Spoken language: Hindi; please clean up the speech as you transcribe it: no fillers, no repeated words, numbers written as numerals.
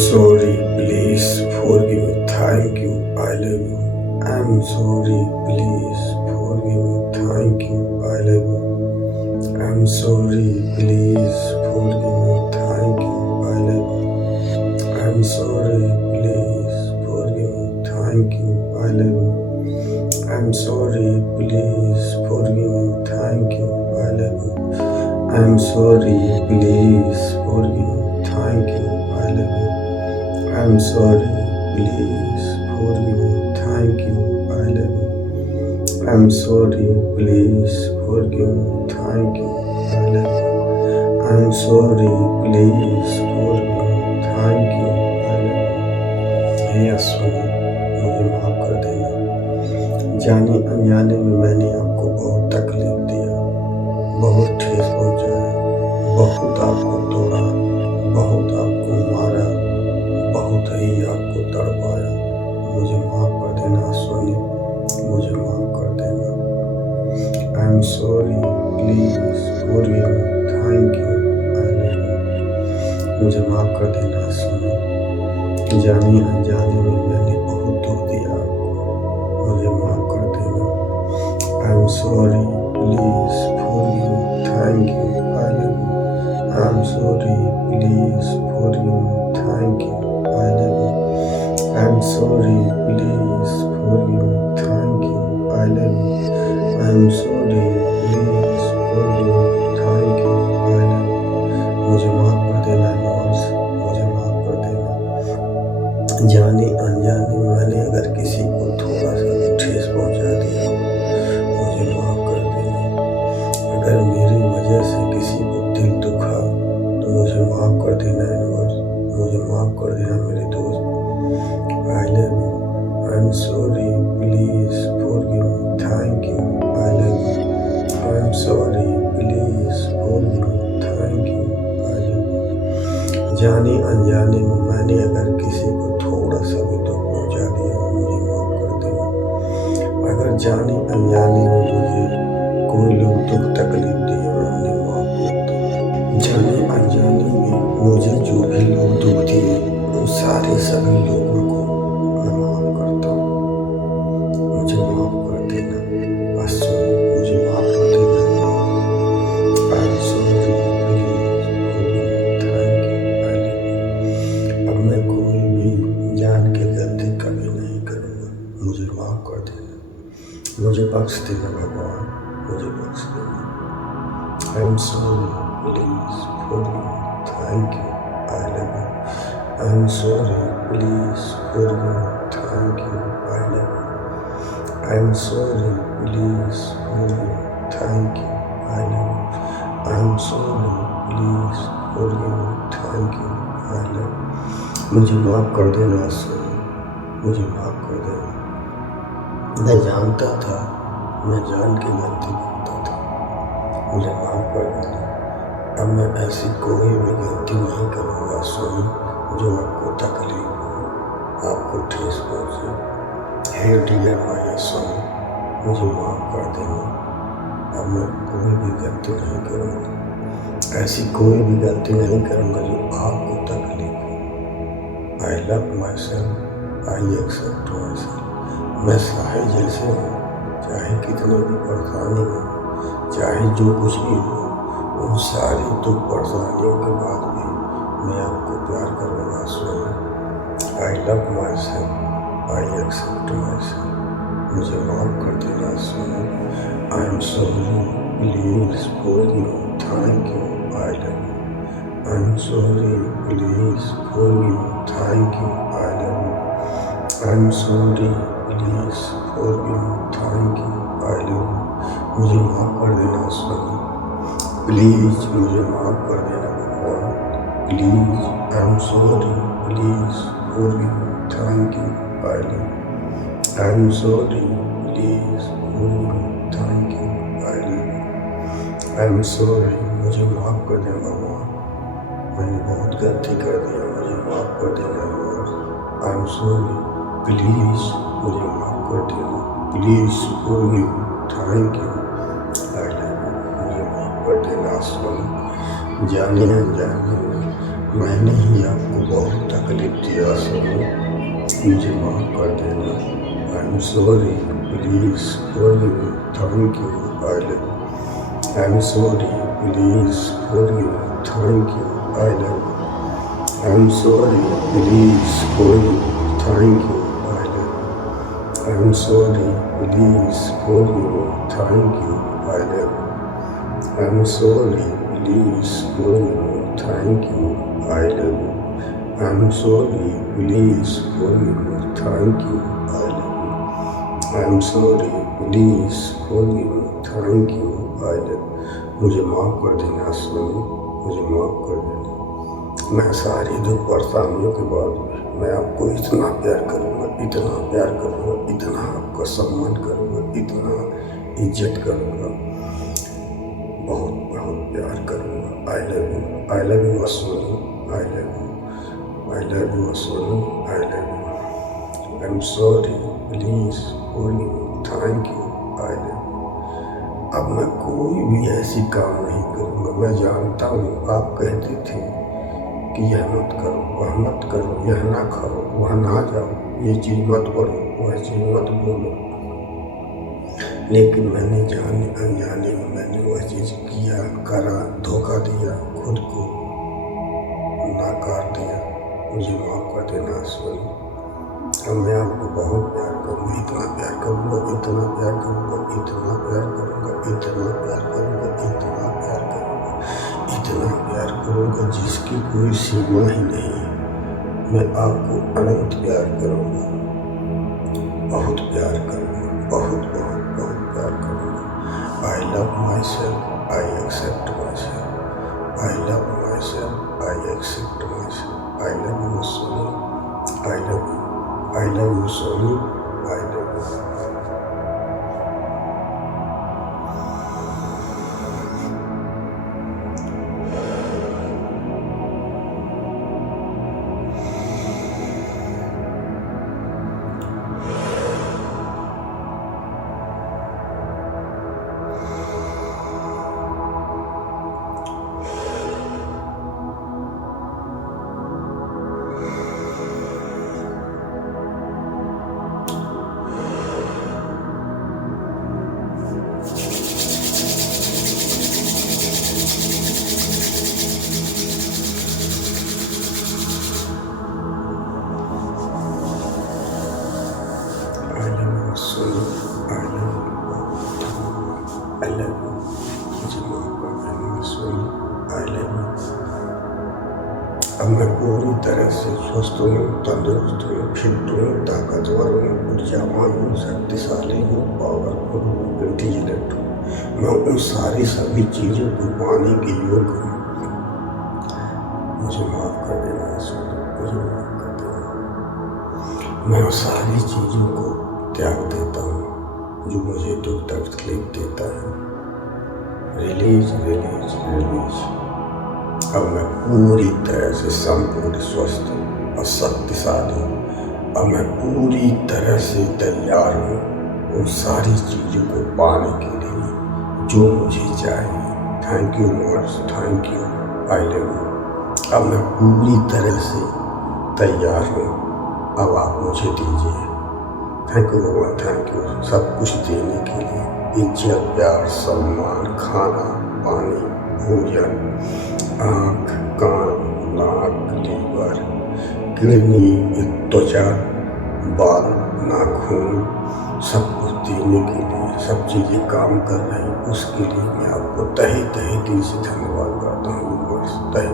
sorry, please forgive me. Thank you, I love you. I'm sorry, please forgive me. Thank you, I love you. I'm sorry, please forgive me. Thank you, I love you. I'm sorry, please forgive me. Thank you, I love you. I'm sorry, please forgive me. Thank you, I love you. I'm sorry, please forgive me. Thank you, I love you. I'm sorry, please forgive me. Thank you, I love you. I'm sorry, please forgive me. Thank you, I love you. I'm sorry, please forgive me. Thank you, I love you. हे यीशु, मुझे माफ कर देना। जाने अनजाने में मैंने आपको बहुत तकलीफ दिया, बहुत ठेस पहुंचाया, बहुत आपको तोड़ा, बहुत आपको मारा, बहुत ही आपको तड़पाया। मुझे माफ कर देना सोनी, मुझे माफ कर देना। आई am sorry, please forgive me. Thank you, I love you. मुझे माफ कर देना सोनी, जाने अनजाने में मैंने बहुत दुख दिया आपको, मुझे माफ कर देना। आई am sorry, please forgive me. Thank you, I love you. I am sorry, please forgive me. Thank you, I love you. I'm sorry, please forgive me. Thank you, I love you. I'm sorry, please forgive me. Thank you, I love you. मुझे माफ कर देना नॉर्स, मुझे माफ कर देना। जाने अनजाने मैंने अगर किसी को थोड़ा सा भी ठेस पहुंचा दिया, मुझे माफ कर देना। अगर मेरी वजह से किसी को दिल दुखा तो मुझे माफ कर देना नॉर्स, मुझे माफ कर देना मेरे दोस्त। I love you. I'm sorry, please forgive me. Thank you, I love you. I'm sorry, please forgive me. Thank you, I love you. जाने अनजाने में मैंने अगर किसी को थोड़ा सा भी दुख पहुंचा दिया, मुझे माफ कर देना। अगर जाने अनजाने में मुझे कोई लोग दुख तकलीफ दिए, उन्हें माफ कर दो। जाने अनजाने में मुझे जो भी लोग दुख दिए, उन सारे सभी लोगों को मैं माफ करता हूँ। मुझे माफ कर देना आसू, मुझे माफ कर देना। आई am sorry, please forgive me. Thank you, I love you. अब मैं कोई भी जान के गलती कभी नहीं करूँगा, मुझे माफ कर देना। मुझे बख्श देना भगवान, मुझे बख्श देना। आई am sorry, please forgive me. Thank you, I love you. I am sorry, please forgive me. Thank you, I love you. I am sorry, please forgive me. Thank you, I love you. I am sorry, please forgive me. Thank you, I love you. मुझे माफ कर देना सोनी, मुझे माफ कर देना। मैं जानता था, मैं जान के गलती करता था, मुझे माफ कर देना। अब मैं ऐसी कोई भी गलती नहीं करूँगा सोनी जो आपको तकलीफ हो, आपको ठेस पहुँचे। हे डियर माय सोनी, मुझे माफ कर देना। अब मैं कोई भी गलती नहीं करूँगा, ऐसी कोई भी गलती नहीं करूँगा जो आपको तकलीफ हो। I love myself, I accept myself. मैं साहिल जैसे हूँ, चाहे कितनी भी परेशानी हो, चाहे जो कुछ भी हो, उन सारी दुख परेशानियों के बाद भी मैं आपको प्यार करूँगा Soni. I love myself, I accept myself. मुझे माफ कर देना Soni. I am sorry, please forgive me. Thank you, I love you. I am sorry, please forgive me. Thank you, I love you. I am sorry, please forgive me. Thank you, I love you. मुझे माफ कर देना सोनी, प्लीज मुझे माफ कर देना भगवान, please. I am sorry, please forgive me. Thank you, I love you. I am sorry, please forgive me. Thank you, I love you. I am sorry, मुझे माफ कर देना भगवान, मैंने बहुत गलती कर दिया, मुझे माफ कर देना Lord. I am sorry, please मुझे माफ कर देना, please forgive me. Thank you, I love you. मुझे माफ कर देना सोनी, जाने अनजाने में मैंने ही आपको बहुत तकलीफ दिया सुनो, मुझे माफ़ कर देना। आई am sorry, please forgive me, thank you, I love you. I am sorry, please forgive me, thank you, I love you. I am sorry, please forgive me, thank you, I love you. I am sorry, please forgive me, thank you, I love you. I am sorry, please forgive me, thank you, I love you. I am sorry, please forgive me, thank you, I love you. I am sorry, please forgive me, thank you, I love you. मुझे माफ़ कर देना सोनी, मुझे माफ़ कर देना। मैं सारी दुख परेशानियों के बाद मैं आपको इतना प्यार करूँगा, इतना प्यार करूँगा, इतना आपका सम्मान करूँगा, इतना इज्जत करूँगा, बहुत बहुत प्यार करूँगा। I love you Sonu, I love you Sonu, I love you. I am sorry, please forgive me, thank you, I love you. अब मैं कोई भी ऐसी काम नहीं करूँगा। मैं जानता हूँ आप कहते थे कि यह मत करो, वह मत करो, यह ना खाओ, वह ना जाओ, ये चीज़ मत करो, वह चीज़ मत बोलो, लेकिन मैंने जाने अनजाने में मैंने वह चीज़ किया, करा, धोखा दिया, खुद को नाकार दिया। मुझे माफ़ कर देना सोनी। अब मैं आपको बहुत प्यार करूँगा, इतना प्यार करूँगा, इतना प्यार करूँगा, इतना प्यार करूँगा, इतना प्यार करूँगा, इतना प्यार करूँगा, इतना प्यार करूँगा जिसकी कोई सीमा ही नहीं। मैं आपको अनंत प्यार करूँगा, बहुत प्यार करूँगा, बहुत बहुत बहुत प्यार करूँगा। I love myself, I accept myself, I love myself, I accept myself. I love you Soni, I love you, I love you Soni, I love you. Soni, I love you, मुझे माफ़ कर देना सोनी, आई लव यू। अब मैं पूरी तरह से स्वस्थ हूँ, तंदुरुस्त हूँ, फिट हूँ, ताकतवर हूँ, ऊर्जावान हूँ, शक्तिशाली हूँ, पावरफुल हूँ, इंटेलिजेंट हूँ। मैं उन सारी सभी चीज़ों को पाने के योग्य हूँ। मुझे माफ़ कर देना सोनी, मुझे माफ़ कर देना। मैं उन सारी चीज़ों को त्याग देता हूँ जो मुझे दुख तकलीफ देता है। Release release release. अब मैं पूरी तरह से संपूर्ण स्वस्थ और शक्तिशाली हूँ। अब मैं पूरी तरह से तैयार हूँ उन सारी चीज़ों को पाने के लिए जो मुझे चाहिए। Thank you Moore's, thank you, I love you. अब मैं पूरी तरह से तैयार हूँ, अब आप मुझे दीजिए। थैंक यू भगवान, थैंक यू सब कुछ देने के लिए। इज्जत, प्यार, सम्मान, खाना, पानी, भोजन, आँख, कान, नाक, लीवर, किडनी, त्वचा, बाल, नाखून, सब कुछ देने के लिए सब चीज़ें काम कर रही, उसके लिए मैं आपको तहे तहे दिल से धन्यवाद करता हूँ। तहे